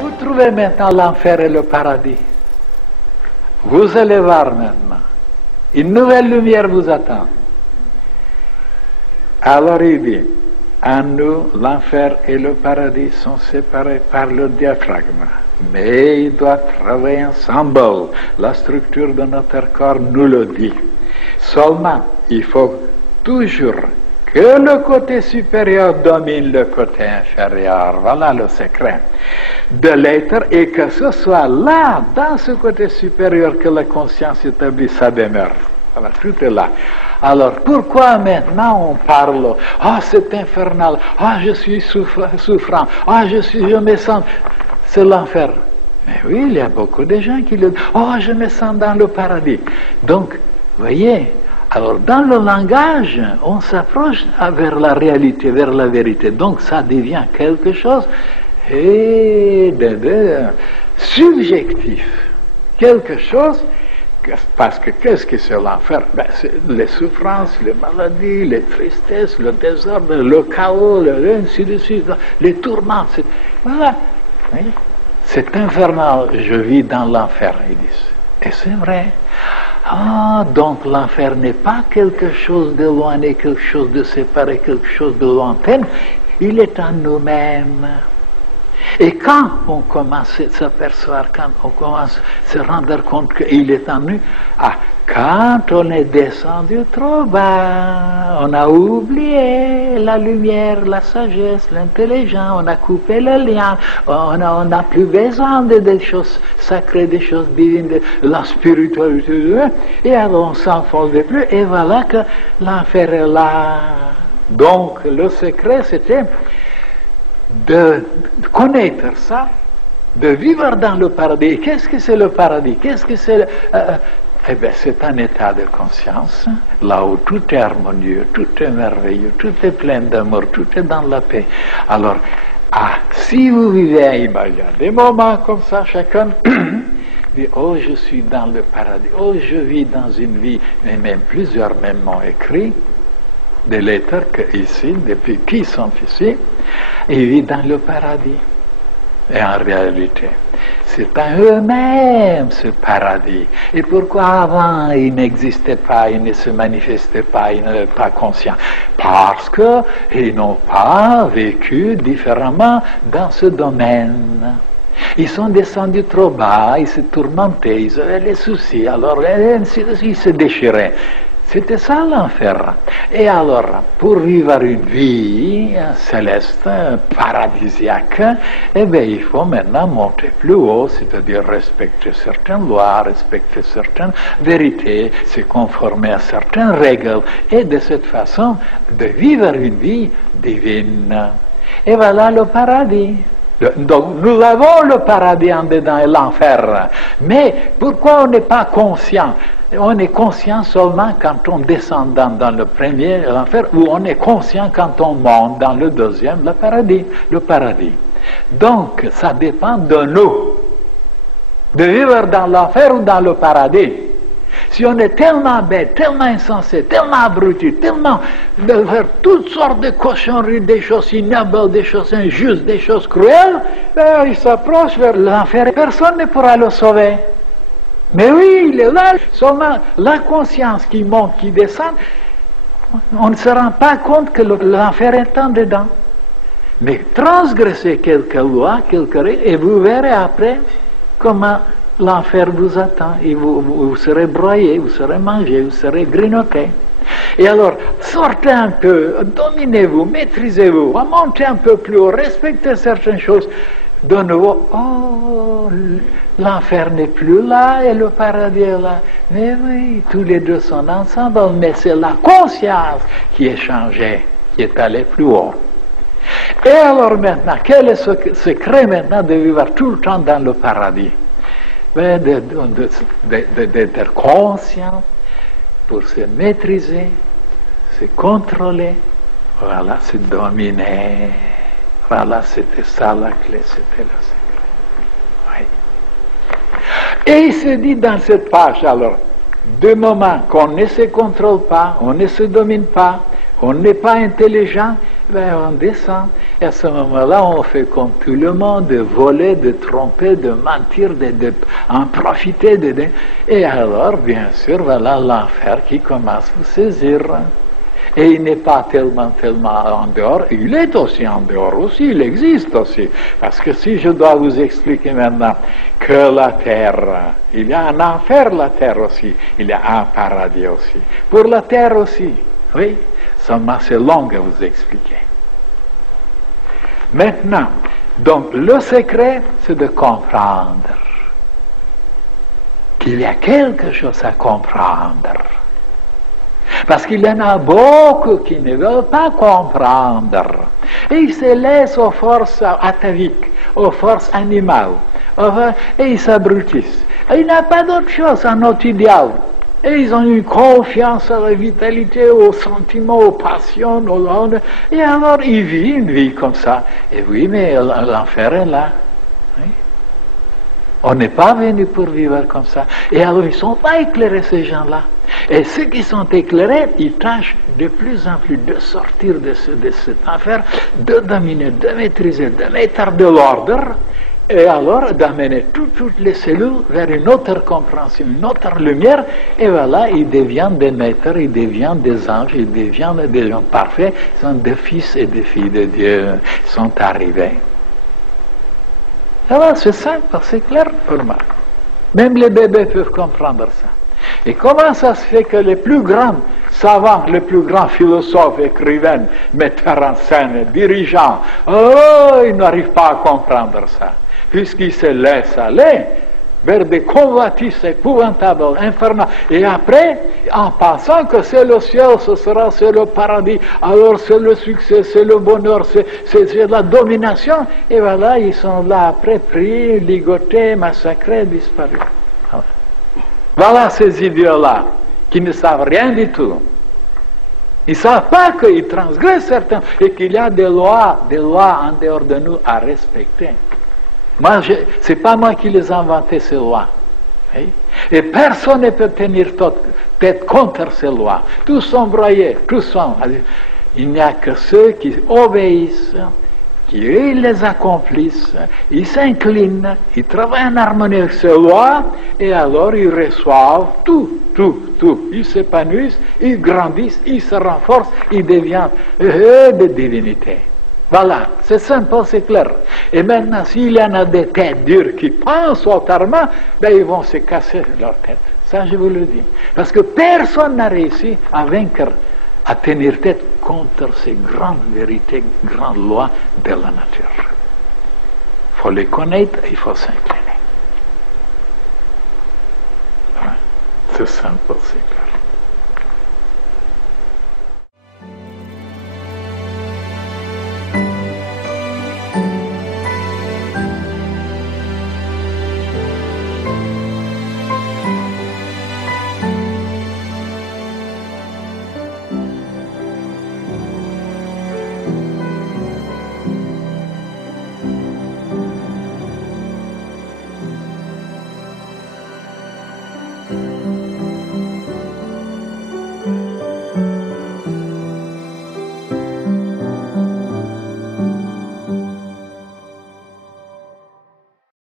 Vous trouvez maintenant l'enfer et le paradis. Vous allez voir maintenant. Une nouvelle lumière vous attend. Alors il dit, en nous, l'enfer et le paradis sont séparés par le diaphragme. Mais ils doivent travailler ensemble. La structure de notre corps nous le dit. Seulement, il faut toujours que le côté supérieur domine le côté inférieur. Voilà le secret de l'être, et que ce soit là, dans ce côté supérieur, que la conscience établit sa demeure. Voilà, tout est là. Alors, pourquoi maintenant on parle « Ah, c'est infernal, ah, je suis souffrant, ah, je me sens... » C'est l'enfer. Mais oui, il y a beaucoup de gens qui le disent « Oh, je me sens dans le paradis. » Donc, voyez, alors dans le langage, on s'approche vers la réalité, vers la vérité. Donc, ça devient quelque chose de subjectif. Quelque chose... Parce que qu'est-ce que c'est l'enfer? Ben, c'est les souffrances, les maladies, les tristesses, le désordre, le chaos, ainsi de suite, les tourments. Voilà. Oui. C'est infernal. Je vis dans l'enfer, ils disent. Et c'est vrai. Ah, donc l'enfer n'est pas quelque chose de d'éloigné, quelque chose de séparé, quelque chose de lointain. Il est en nous-mêmes. Et quand on commence à s'apercevoir, quand on commence à se rendre compte qu'il est en nous, quand on est descendu trop bas, on a oublié la lumière, la sagesse, l'intelligence, on a coupé le lien, on n'a plus besoin des choses sacrées, des choses divines, de la spiritualité, et alors on s'enfonce de plus, et voilà que l'enfer est là. Donc le secret c'était de connaître ça, de vivre dans le paradis. Qu'est-ce que c'est le paradis? Qu'est-ce que c'est Eh bien, c'est un état de conscience, là où tout est harmonieux, tout est merveilleux, tout est plein d'amour, tout est dans la paix. Alors, si vous vivez, il y a des moments comme ça, chacun dit, oh, je suis dans le paradis, oh, je vis dans une vie, et même plusieurs même m'ont écrit, des lettres que ici, depuis qu'ils sont ici, ils vivent dans le paradis. Et en réalité, c'est à eux-mêmes ce paradis. Et pourquoi avant il n'existait pas, il ne se manifestait pas, il n'était pas conscient? Parce qu'ils n'ont pas vécu différemment dans ce domaine. Ils sont descendus trop bas, ils se tourmentaient, ils avaient les soucis, alors ils se déchiraient. C'était ça l'enfer. Et alors, pour vivre une vie céleste, paradisiaque, eh bien, il faut maintenant monter plus haut, c'est-à-dire respecter certaines lois, respecter certaines vérités, se conformer à certaines règles, et de cette façon, de vivre une vie divine. Et voilà le paradis. Donc, nous avons le paradis en dedans et l'enfer. Mais pourquoi on n'est pas conscient? On est conscient seulement quand on descend dans le premier, l'enfer, ou on est conscient quand on monte dans le deuxième, le paradis. Donc, ça dépend de nous, de vivre dans l'enfer ou dans le paradis. Si on est tellement bête, tellement insensé, tellement abruti, tellement de faire toutes sortes de cochonneries, des choses ignobles, des choses injustes, des choses cruelles, il s'approche vers l'enfer et personne ne pourra le sauver. Mais oui, il est là, seulement la conscience qui monte, qui descend, on ne se rend pas compte que l'enfer est en dedans. Mais transgressez quelques lois, quelques règles, et vous verrez après comment l'enfer vous attend. Et vous serez broyé, vous serez mangé, vous serez grignoté. Et alors, sortez un peu, dominez-vous, maîtrisez-vous, montez un peu plus haut, respectez certaines choses. De nouveau, l'enfer n'est plus là et le paradis est là. Mais oui, tous les deux sont ensemble, mais c'est la conscience qui est changée, qui est allée plus haut. Et alors maintenant, quel est ce secret maintenant de vivre tout le temps dans le paradis? D'être conscient pour se maîtriser, se contrôler, voilà, se dominer. Voilà, c'était ça la clé, c'était le secret. Oui. Et il se dit dans cette page, alors, du moment qu'on ne se contrôle pas, on ne se domine pas, on n'est pas intelligent, ben on descend. Et à ce moment-là, on fait comme tout le monde, de voler, de tromper, de mentir, en profiter. Et alors, bien sûr, voilà l'enfer qui commence à vous saisir. Et il n'est pas tellement en dehors, il est aussi en dehors aussi, il existe aussi. Parce que si je dois vous expliquer maintenant que la terre, il y a un enfer, la terre aussi, il y a un paradis aussi. Pour la terre aussi, oui, seulement c'est long à vous expliquer. Maintenant, donc le secret, c'est de comprendre qu'il y a quelque chose à comprendre. Parce qu'il y en a beaucoup qui ne veulent pas comprendre. Et ils se laissent aux forces ataviques, aux forces animales. Et ils s'abrutissent. Et il n'y a pas d'autre chose, un autre idéal. Et ils ont une confiance à la vitalité, aux sentiments, aux passions. Et alors ils vivent une vie comme ça. Et oui, mais l'enfer est là. Oui. On n'est pas venu pour vivre comme ça. Et alors ils ne sont pas éclairés, ces gens-là. Et ceux qui sont éclairés, ils tâchent de plus en plus de sortir de cet enfer, de dominer, de maîtriser, de mettre de l'ordre, et alors d'amener toutes les cellules vers une autre compréhension, une autre lumière, et voilà, ils deviennent des maîtres, ils deviennent des anges, ils deviennent des gens parfaits, ils sont des fils et des filles de Dieu, ils sont arrivés. Alors c'est simple, c'est clair pour moi. Même les bébés peuvent comprendre ça. Et comment ça se fait que les plus grands savants, les plus grands philosophes, écrivains, metteurs en scène, dirigeants, ils n'arrivent pas à comprendre ça, puisqu'ils se laissent aller vers des convoitises épouvantables, infernales, et après, en pensant que c'est le ciel, c'est le paradis, alors c'est le succès, c'est le bonheur, c'est la domination, et voilà, ils sont là après, pris, ligotés, massacrés, disparus. Voilà ces idiots-là, qui ne savent rien du tout. Ils ne savent pas qu'ils transgressent certains, et qu'il y a des lois en dehors de nous à respecter. Moi, ce n'est pas moi qui les ai inventées, ces lois. Oui? Et personne ne peut tenir tête contre ces lois. Tous sont broyés, tous sont... Il n'y a que ceux qui obéissent, qui les accomplissent, ils s'inclinent, ils travaillent en harmonie avec ces lois, et alors ils reçoivent tout. Ils s'épanouissent, ils grandissent, ils se renforcent, ils deviennent des divinités. Voilà, c'est simple, c'est clair. Et maintenant, s'il y en a des têtes dures qui pensent autrement, ben ils vont se casser leur tête. Ça, je vous le dis. Parce que personne n'a réussi à vaincre, à tenir tête contre ces grandes vérités, grandes lois de la nature. Il faut les connaître et il faut s'incliner. Voilà. C'est simple, c'est clair.